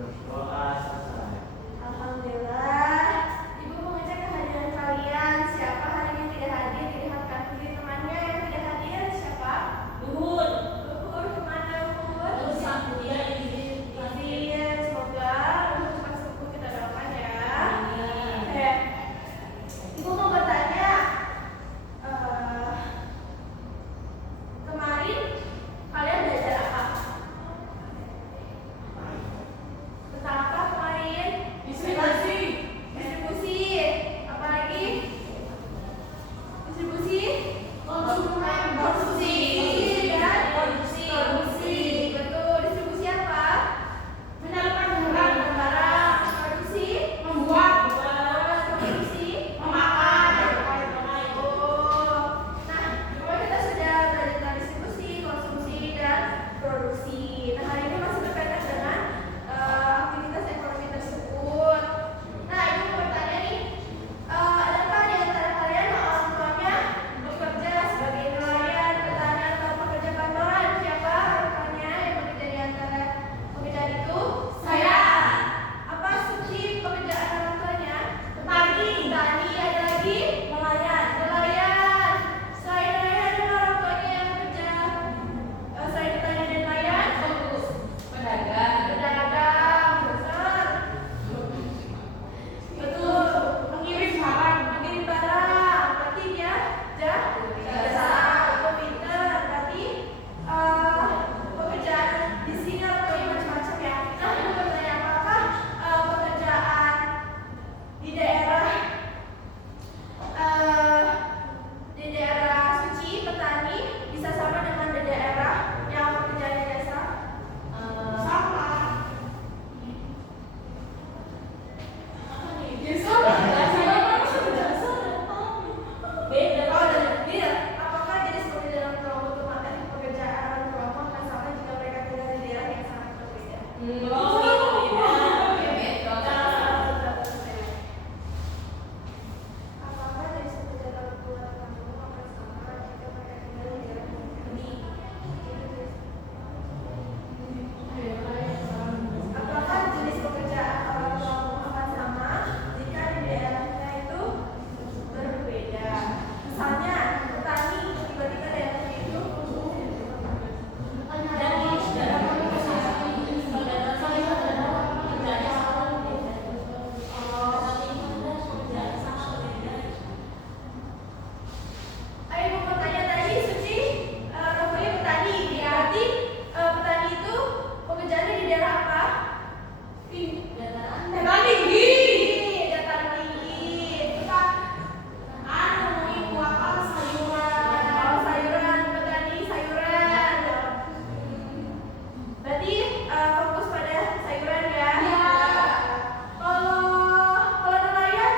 Berdoa selesai. Alhamdulillah. Ibu mau ngecek kehadiran kalian. Siapa hari ini tidak hadir? Dilihatkan kiri temannya yang tidak hadir. Siapa? Luhur. Luhur kemana Luhur? Terus sang dia ini Izin. Semoga Luhur cepat sembuh, kita doakan ya. Amin. Ibu mau bertanya. Kemarin kalian belajar apa? Tentang apa kemarin? Distribusi. Distribusi. Apa lagi? Distribusi. Konsumsi. Dan produksi. Betul. Distribusi apa? Menyalurkan barang. Produksi. Membuat. Produksi. Memakai. Oh. Nah, kalau kita sudah belajar tentang distribusi, konsumsi, dan produksi. Nah, hari ini masih berkaitan dengan aktivitas ekonomi tersebut. Nah, ibu mau bertanya nih, adakah di antara kalian yang orang tuanya bekerja sebagai nelayan, petani, atau pekerja kantoran? Siapa orang tuanya yang bekerja di antara pekerjaan itu? Saya. Apa suci pekerjaan orang tuanya? Petani. Petani, ada lagi? Nelayan. Nelayan. Selain nelayan, ada orang tuanya yang kerja selain petani dan nelayan? Pedagang. Pedagang, benar. Betul. Mengirim barang. Mengirim barang. Berarti dia jasa. Betul, pinter. Berarti pekerjaan di sini orang tuanya macam-macam ya. Nah, ibu bertanya, apakah pekerjaan di daerah suci petani bisa sama dengan di daerah yang pekerjaannya jasa? Sama. Beda. Oh, dan beda. Apakah jenis pekerjaan orang tua pekerjaan orang tua akan sama jika mereka tinggal di daerah yang sangat berbeda? Apakah jenis pekerjaan orang tua kamu akan sama jika mereka tinggal di daerah yang berbeda? Apakah jenis pekerjaan orang tuamu akan sama jika di daerahnya itu berbeda? Misalnya petani, tiba-tiba daerahnya itu Ayo ibu mau tanya tadi Suci, Rohnya petani, berarti petani itu pekerjaannya di daerah apa? Dataran tinggi. Dataran tinggi. Itu Ibu apa? Sayuran. Oh, sayuran, petani sayuran. Berarti fokus pada sayuran ya? Ya. Kalau nelayan,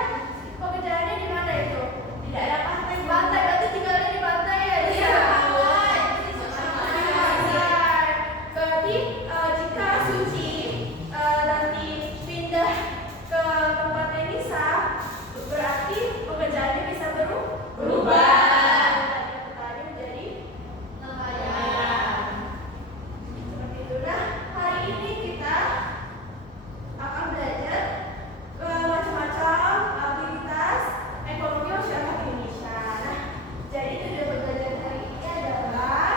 pekerjaannya di mana itu? Di daerah pantai. Pantai, berarti tinggalnya di pantai ya? Iya. Berarti jika Suci nanti pindah ke tempatnya Nisa, berarti pekerjaannya bisa berubah. Dari petani menjadi nelayan. Seperti itu. Nah, hari ini kita akan belajar macam-macam aktivitas ekonomi masyarakat Indonesia. Nah, jadi tujuan belajar hari ini adalah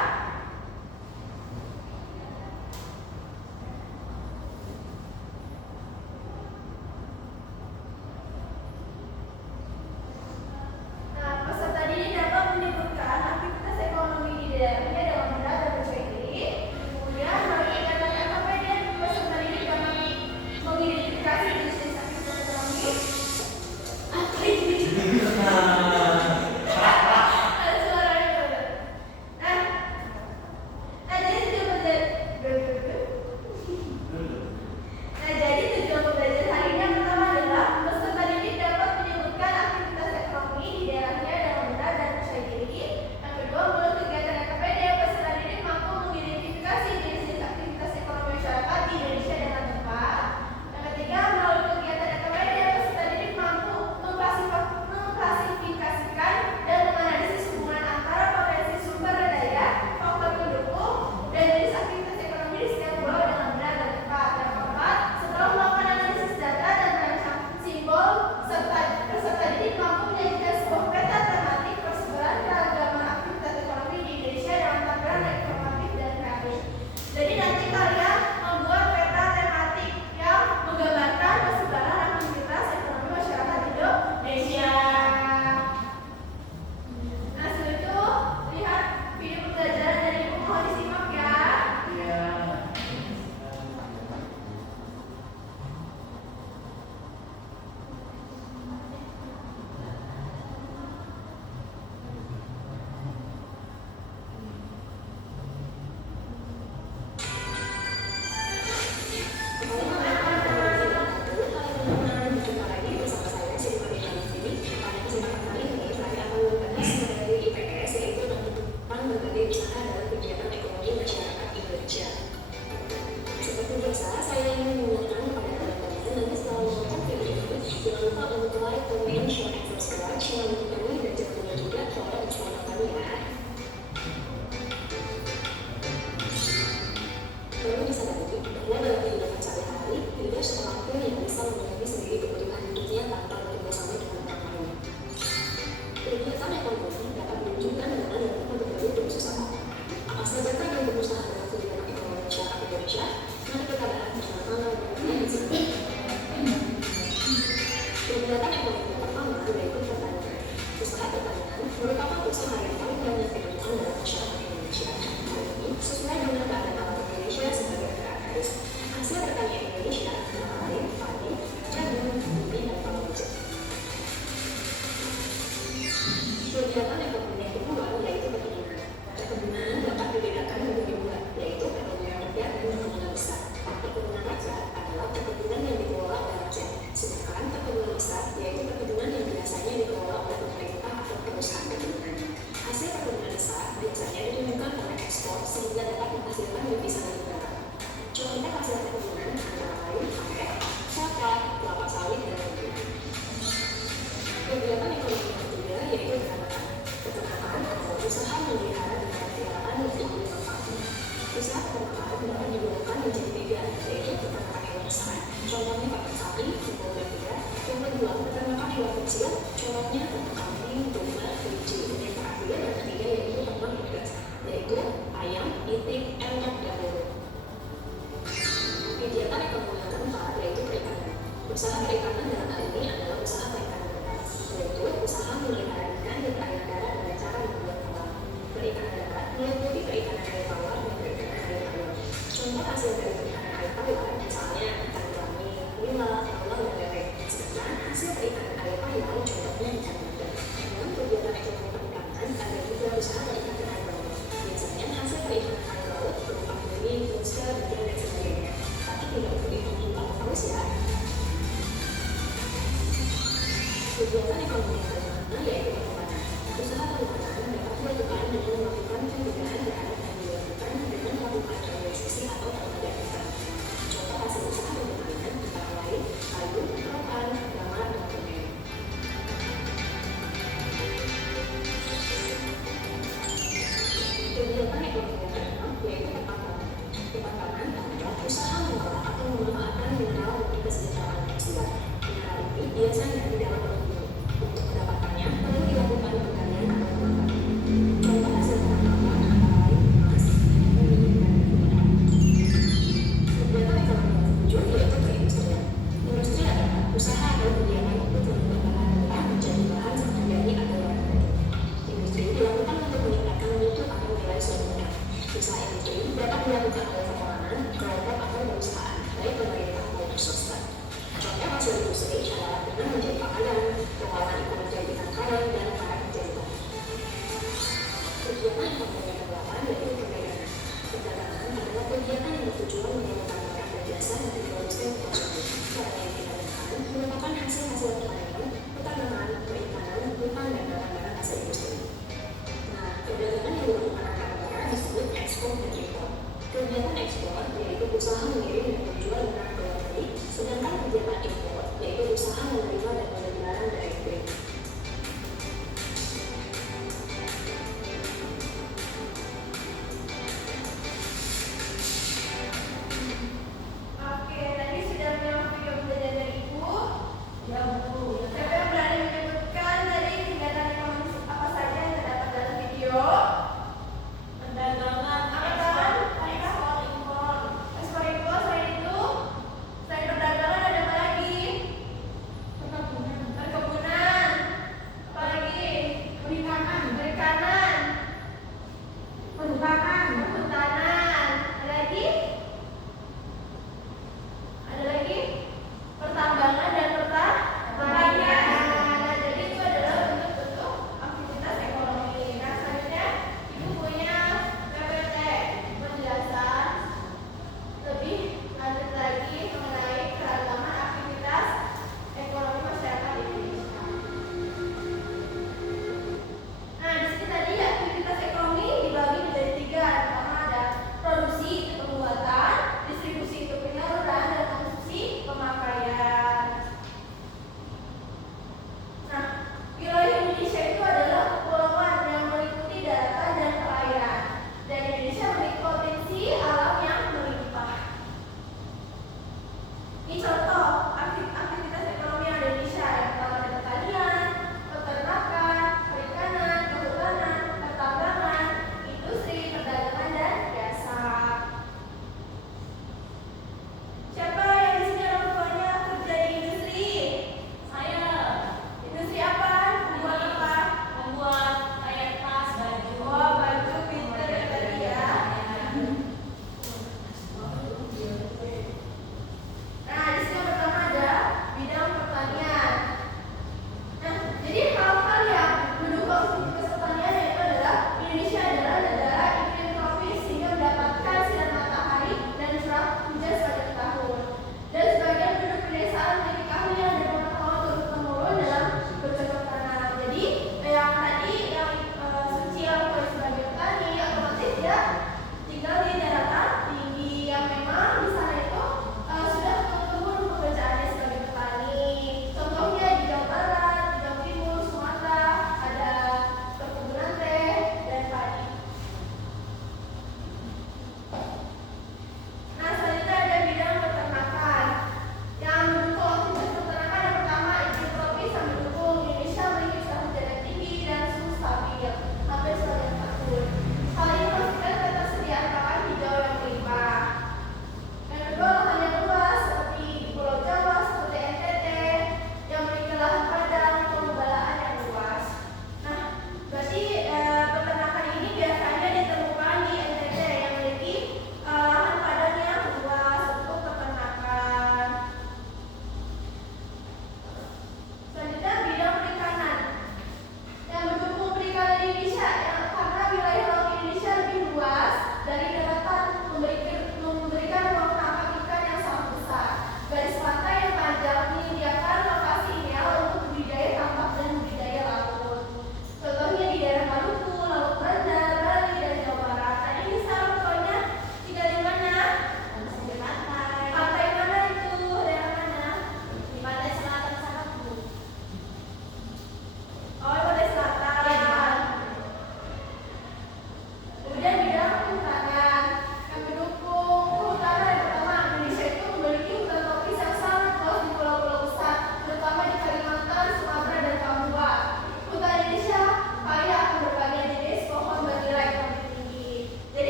komen, share, and subscribe channel YouTube kami dan jangan lupa juga follow Instagram kami ya. Perlu disadari bahwa dalam kehidupan sehari-hari tidak seorang pun yang bisa memenuhi sendiri kebutuhan hidupnya tanpa bekerja sama dengan orang lain. Kegiatan ekonomi dapat diwujudkan dengan melakukan berbagai jenis usaha. Apa saja yang berusaha dalam kegiatan ekonomi masyarakat Indonesia? Mari kita bahas bersama-sama mengenai di sini. Kegiatan ekonomi yang pertama yaitu pertanian. Usaha pertanian merupakan usaha yang paling banyak dilakukan dalam masyarakat Indonesia. Hal ini sesuai dengan keadaan alam Indonesia sebagai negara agraris. Hasil pertanian Indonesia antara lain padi, jagung, ubi, dan palawija. Kegiatan ekonomi yang kedua yaitu perkebunan. Perkebunan dapat dibedakan menjadi dua, yaitu perkebunan rakyat dan perkebunan besar. Perkebunan rakyat adalah perkebunan yang dikelola oleh rakyat, sedangkan perkebunan besar yaitu perkebunan yang biasanya dikelola oleh pemerintah atau perusahaan perkebunan. Hasil perkebunan besar biasanya ditunjukkan oleh ekspor sehingga dapat menghasilkan devisa negara. Contoh hasil perkebunan antara lain karet, coklat, kelapa sawit, dan kopi. Kegiatan ekonomi yang ketiga yaitu peternakan. Peternakan adalah usaha memelihara dan pemeliharaan untuk bermanfaat. Usaha peternakan dapat digolongkan menjadi tiga, yaitu peternakan hewan besar, contohnya pakan sapi, kerbau, dan kuda. Yang kedua, peternakan hewan kecil, contohnya ternak kambing, domba, kelinci. Yang terakhir dan ketiga yaitu ternak unggas, yaitu ayam, itik, entok, dan burung. Kegiatan ekonomi yang keempat yaitu perikanan. Usaha perikanan dalam hal ini adalah usaha perikanan darat, yaitu usaha memelihara ikan di perairan darat dengan cara membuat kolam. Perikanan darat meliputi perikanan air tawar dan perikanan air tawar. Contoh hasil dari perikanan air tawar misalnya ikan gurame, nila, taulang, dan lele. Sedangkan hasil perikanan air tawar contohnya ikan bandeng. Dalam kegiatan ekonomi perikanan ada juga usaha perikanan air laut. Biasanya hasil perikanan air laut berupa penyu, monster, dan sebagainya. Tapi tidak perlu dihitung paus ya. Kegiatan ekonomi yang kelima yaitu perhutanan. Usaha perhutanan dapat dilakukan dengan melakukan pencegahan terhadap yang dilakukan dengan melakukan realisasi atau pengadaan hutan. Contoh hasil usaha perhutanan antara lain kayu, rotan, gamar, dan kemen. Kegiatan ekonomi yang keenam yaitu pertambangan. Pertambangan adalah usaha mengolah atau memanfaatkan mineral untuk kesejahteraan manusia. Mineral ini biasanya di dalam perkebunan. Untuk mendapatkannya perlu dilakukan penggalian atau penambang. Contoh hasil penambang antara lain emas, bumi, dan mineral. Kegiatan ekonomi yang ketujuh yaitu perindustrian. Industri adalah usaha atau kegiatan untuk mengubah bahan mentah menjadi bahan sekondari atau barang baru. Industri dilakukan untuk meningkatkan mutu atau nilai suatu barang. Usaha industri dapat dilakukan oleh perorangan, kelompok, atau perusahaan, baik pemerintah maupun swasta. Contoh hasil industri adalah dengan menjadi pakaian, pengolahan ikan menjadi ikan karang, dan karet menjadi bahan. Kegiatan ekonomi yang ke-8 yaitu perdagangan. Perdagangan adalah kegiatan yang bertujuan menyalurkan barang dan jasa yang diproduksi untuk konsumen. Barang yang diperdagangkan merupakan hasil-hasil pertanian, pertambangan, perikanan, hutan, dan barang-barang hasil industri. Nah, perdagangan yang dilakukan antara negara disebut ekspor dan impor. Kegiatan ekspor yaitu usaha mengirim dan menjual barang ke luar negeri, sedangkan kegiatan impor yaitu usaha menerima dan membeli barang dari negeri. Oke, tadi sudah menyimak video belajar dari Ibu. Ya, Bu. Siapa yang berani menyebutkan dari kegiatan ekonomi apa saja yang terdapat dalam video? Perdagangan, Apa ekspor,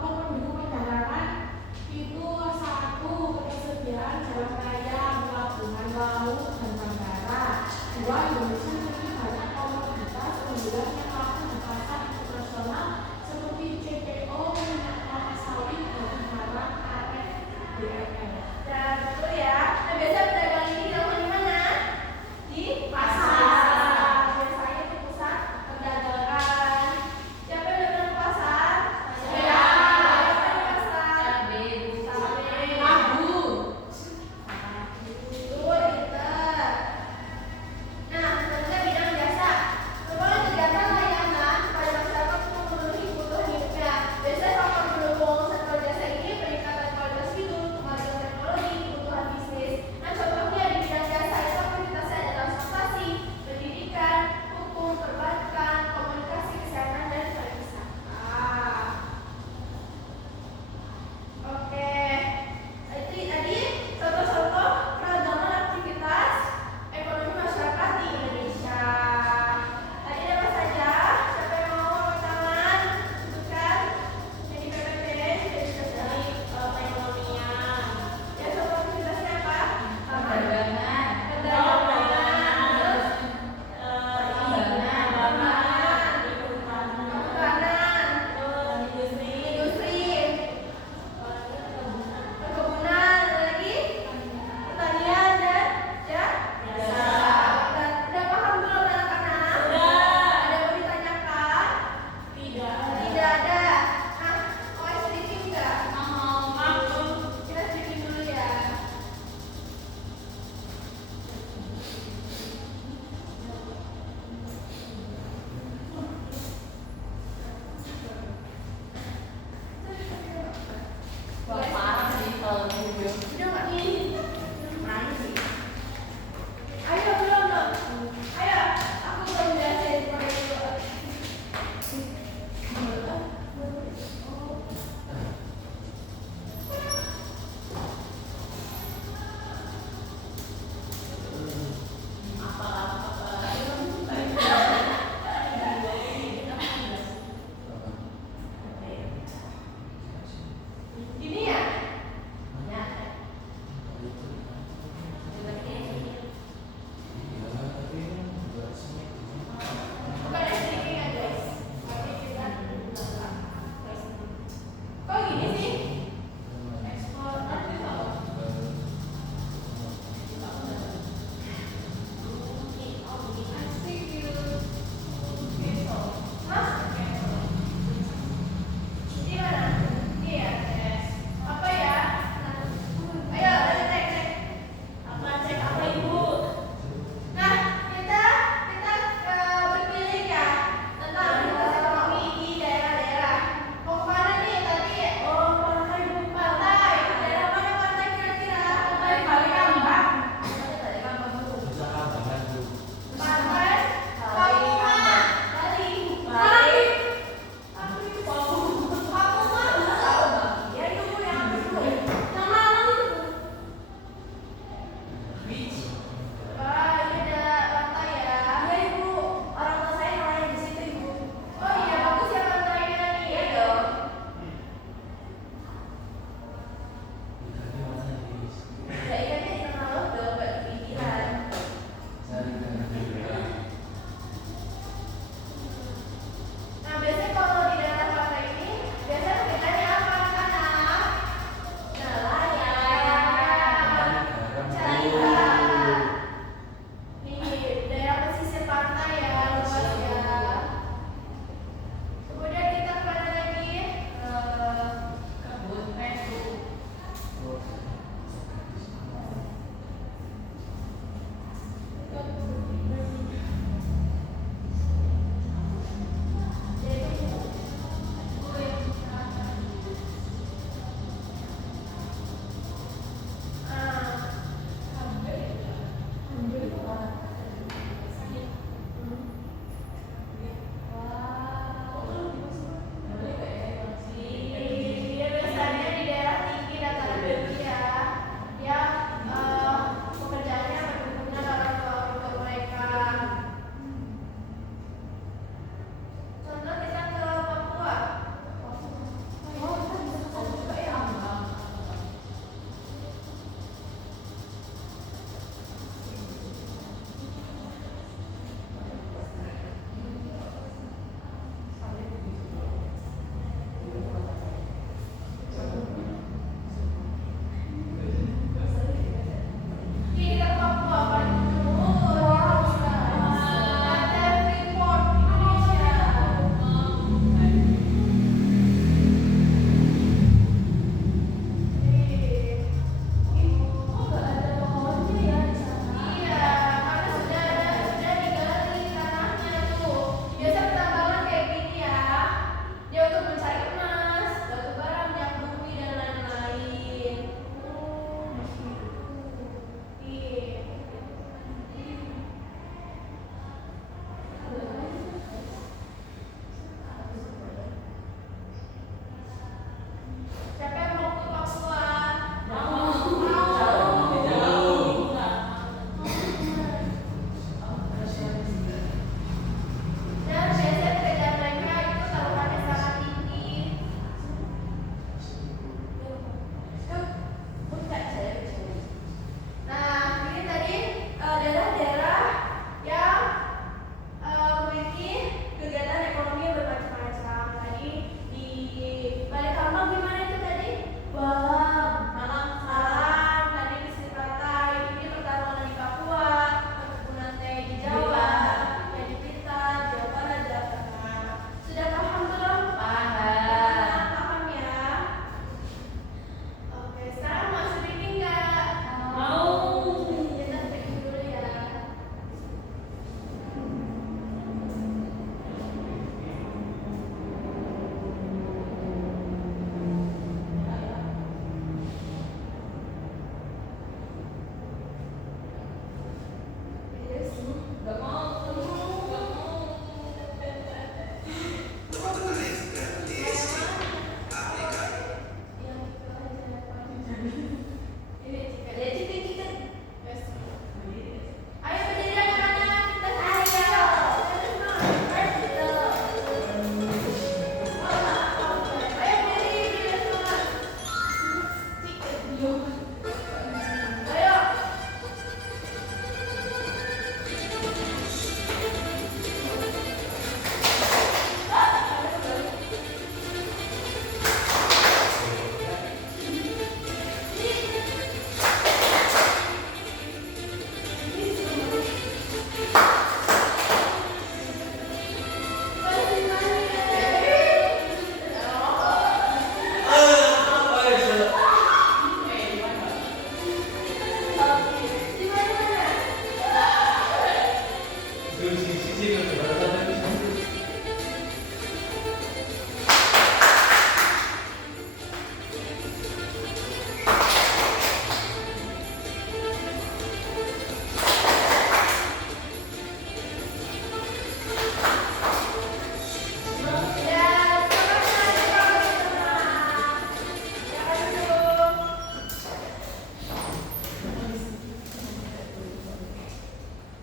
Kelompok pendukung perdagangan itu satu, ketersediaan jalan raya, pelabuhan laut dan bandara. Dua, Indonesia memiliki banyak komoditas unggulan yang laku di pasar internasional seperti CPO, minyak kelapa sawit, batu bara, karet, BNN. Dan betul ya. Nah, biasa pedagang ini dilakukan di mana? Di pasar. Biasanya di pusat perdagangan. Siapa yang datang ke pasar? Saya. Siapa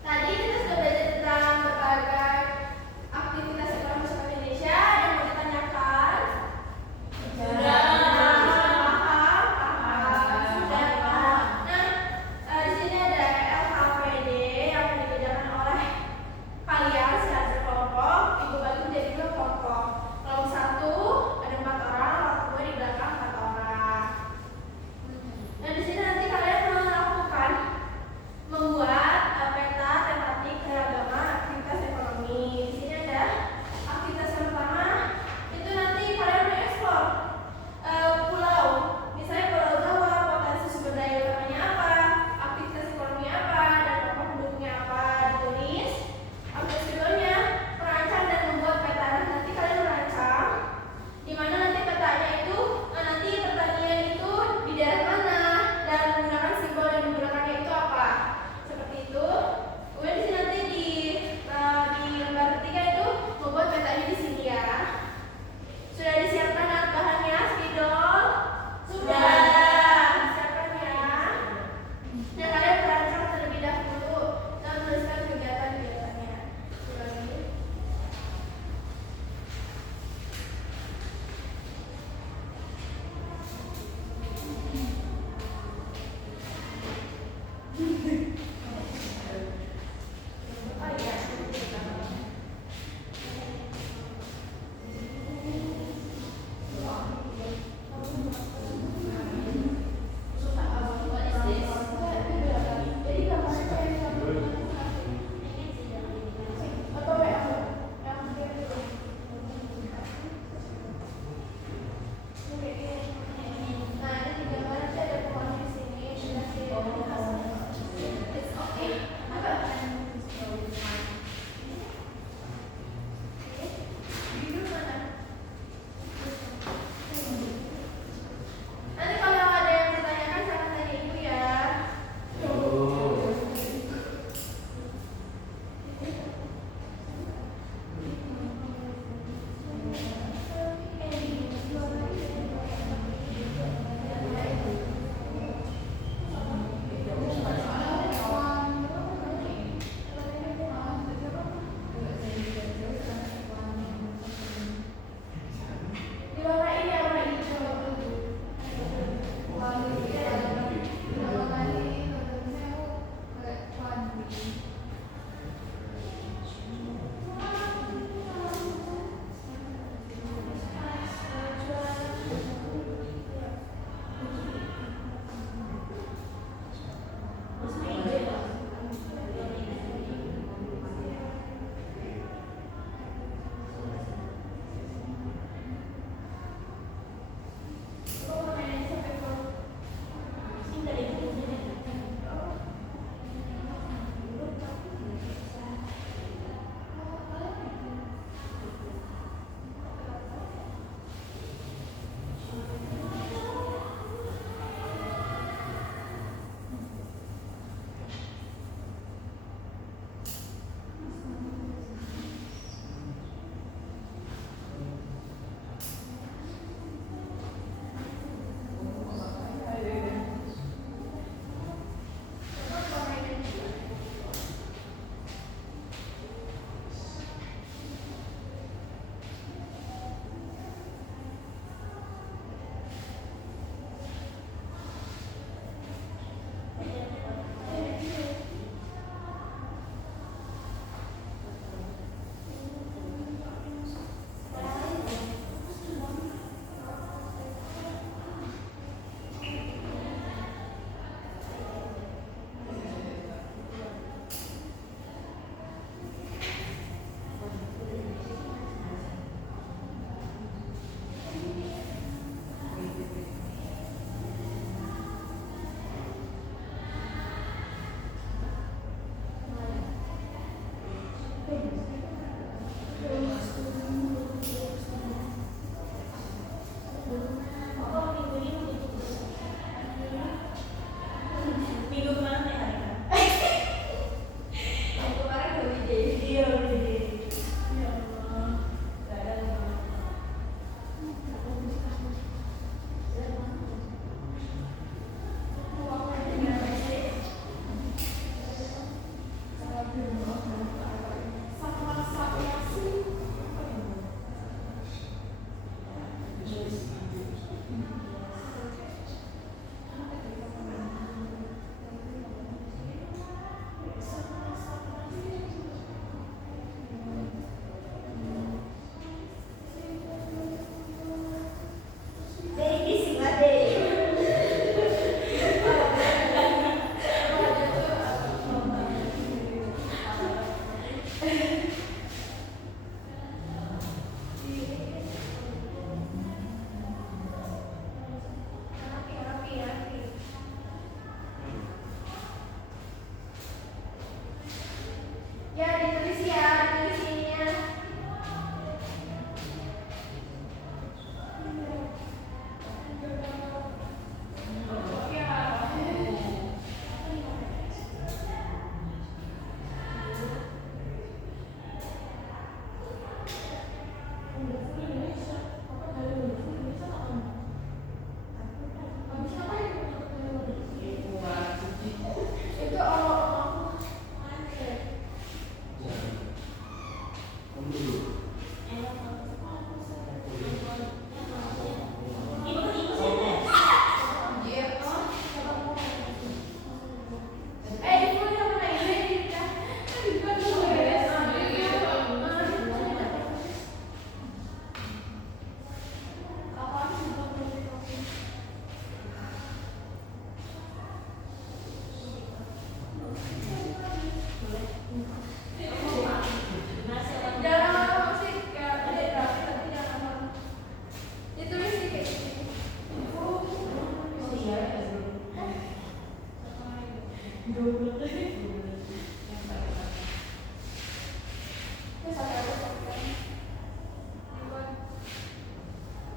Tadi kita sudah belajar tentang berbagai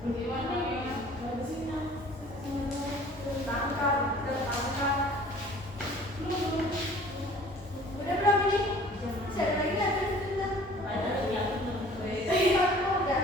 Bagaimana ya? Bagusnya. Tangkap. Belum. Udah belum ini? Bisa ada lagi nggak? Iya, aku udah.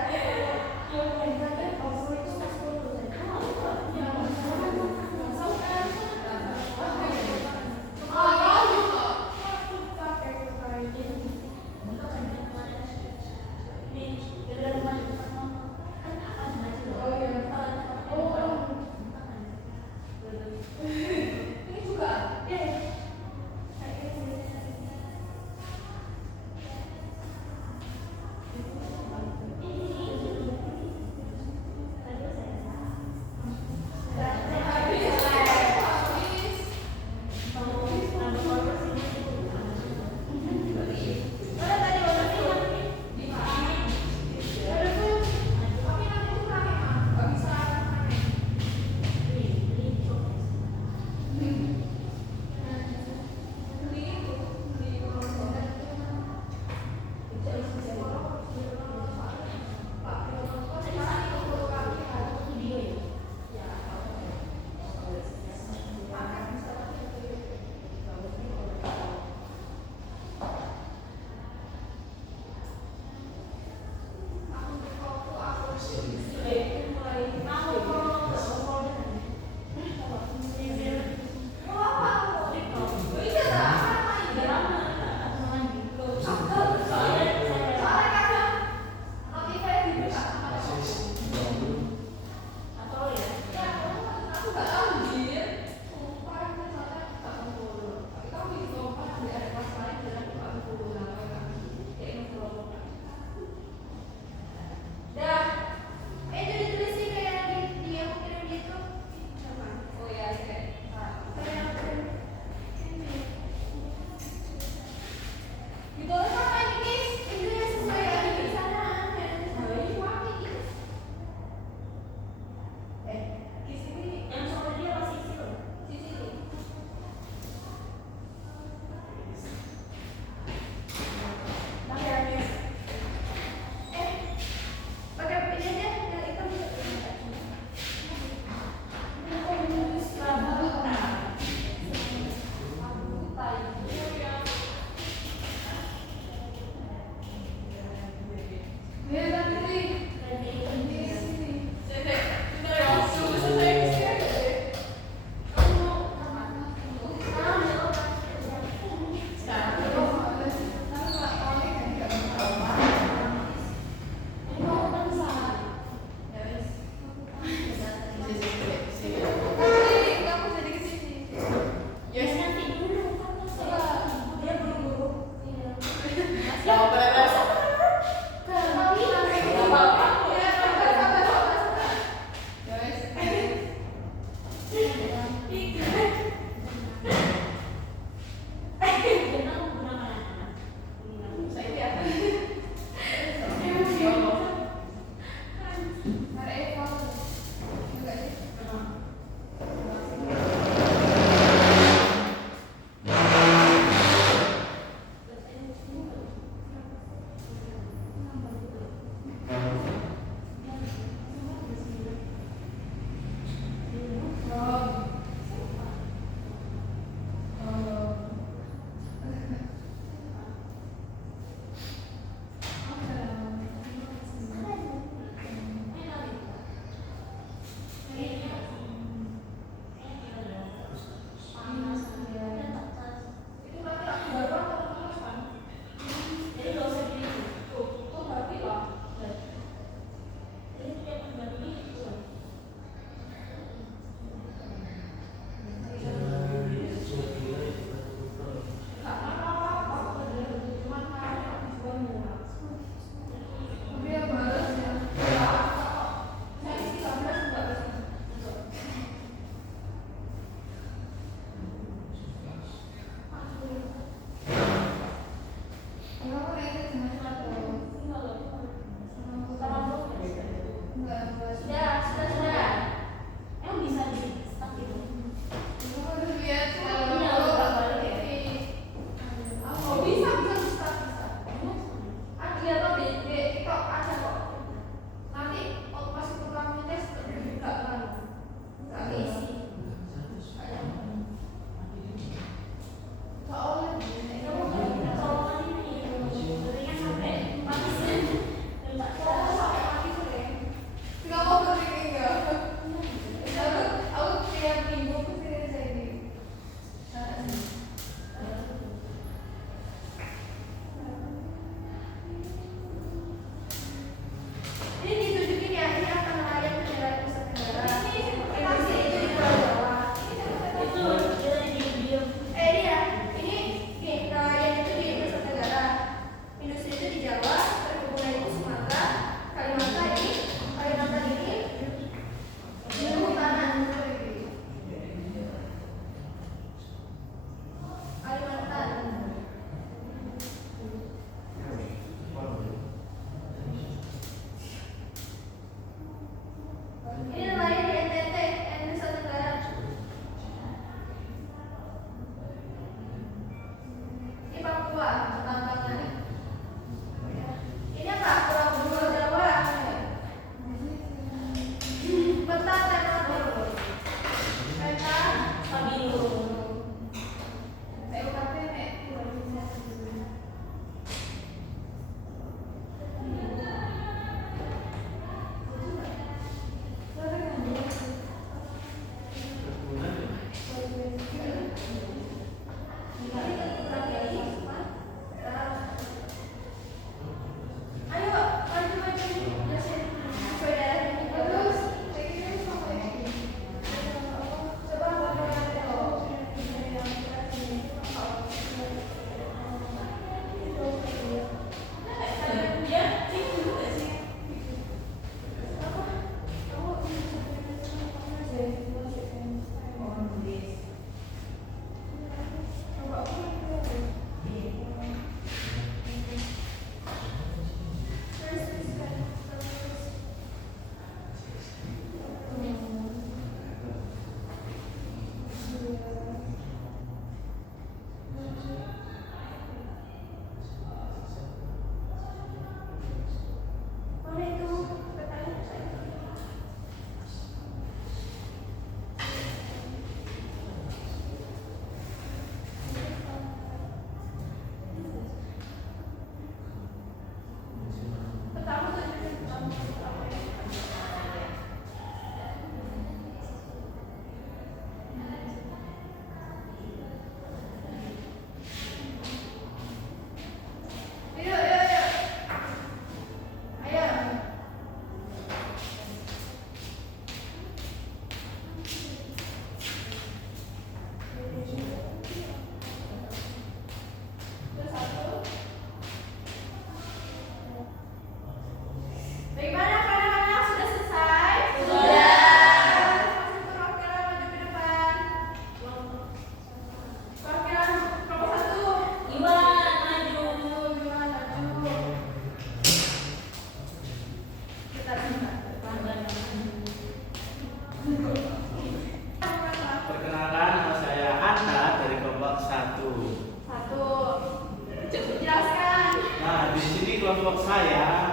sini kelompok saya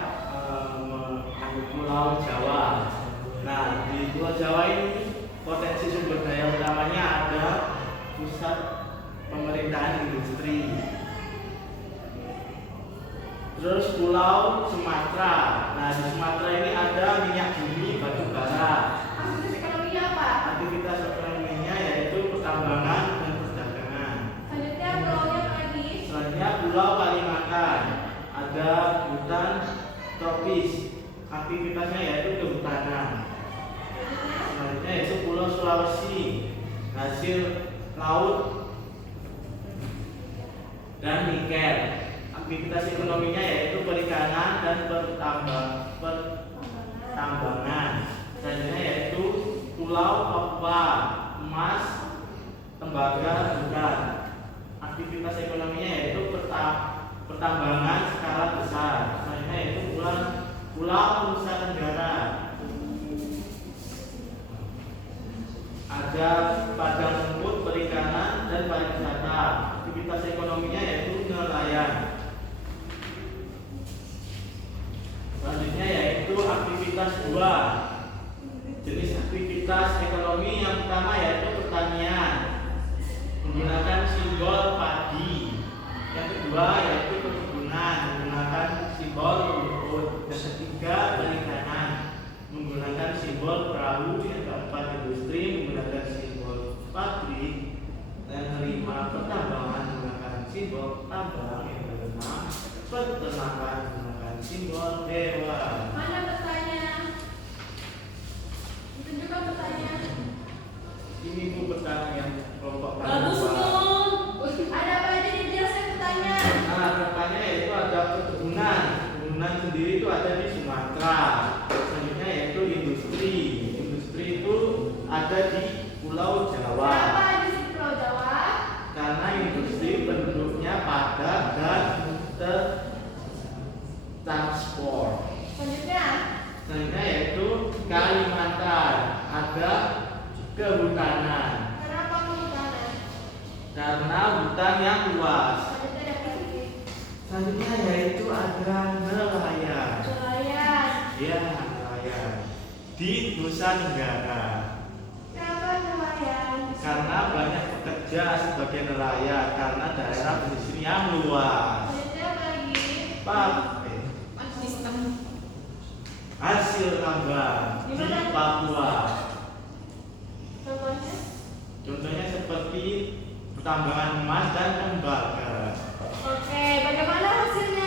Pulau Jawa. Nah, di Pulau Jawa ini potensi sumber daya utamanya ada pusat pemerintahan industri. Terus Pulau Sumatera. Nah, di Sumatera ini ada minyak bumi, batu bara. Aktivitas ekonominya apa? Aktivitas ekonominya yaitu pertambangan dan perdagangan. Selanjutnya pulaunya apa lagi? Selanjutnya Pulau Kalimantan. Ada hutan tropis. Aktivitasnya yaitu kehutanan. Selanjutnya yaitu Pulau Sulawesi, hasil laut dan nikel. Aktivitas ekonominya yaitu perikanan dan pertambangan. Selanjutnya yaitu Pulau Papua, emas, tembaga, hutan. Aktivitas ekonominya yaitu pertambangan skala besar. Selanjutnya yaitu Pulau Nusa Tenggara. Ada padang rumput, perikanan, dan pariwisata. Aktivitas ekonominya yaitu nelayan. Selanjutnya yaitu aktivitas 2. Jenis aktivitas ekonomi yang pertama yaitu pertanian menggunakan simbol padi. Yang kedua yaitu perkebunan menggunakan simbol rumput. Yang ketiga perikanan menggunakan simbol perahu. Yang keempat industri menggunakan simbol pabrik. Dan kelima pertambangan menggunakan simbol tambang. Yang keenam peternakan menggunakan simbol hewan. Mana petanya? Tunjukkan petanya. Ini bu petani yang kelompok Bagus dong. Ada apa aja nih, jelaskan petanya? Nah, petanya yaitu ada perkebunan. Perkebunan sendiri itu ada di Sumatera. Selanjutnya yaitu industri. Industri itu ada di Pulau Jawa. Kenapa di Pulau Jawa? Karena industri penduduknya padat dan transport. Selanjutnya, Selanjutnya yaitu Kalimantan, ada kehutanan. kenapa kehutanan? Karena hutan yang luas. Selanjutnya ada apa lagi? Selanjutnya yaitu ada nelayan. Nelayan. Ya, nelayan di Nusa Tenggara. Kenapa nelayan? Karena banyak pekerja sebagai nelayan karena daerah pesisir yang luas. Selanjutnya apa lagi? Sistem. Hasil tambang di Papua. Contohnya? Contohnya seperti pertambangan emas dan tembaga. Oke, bagaimana hasilnya?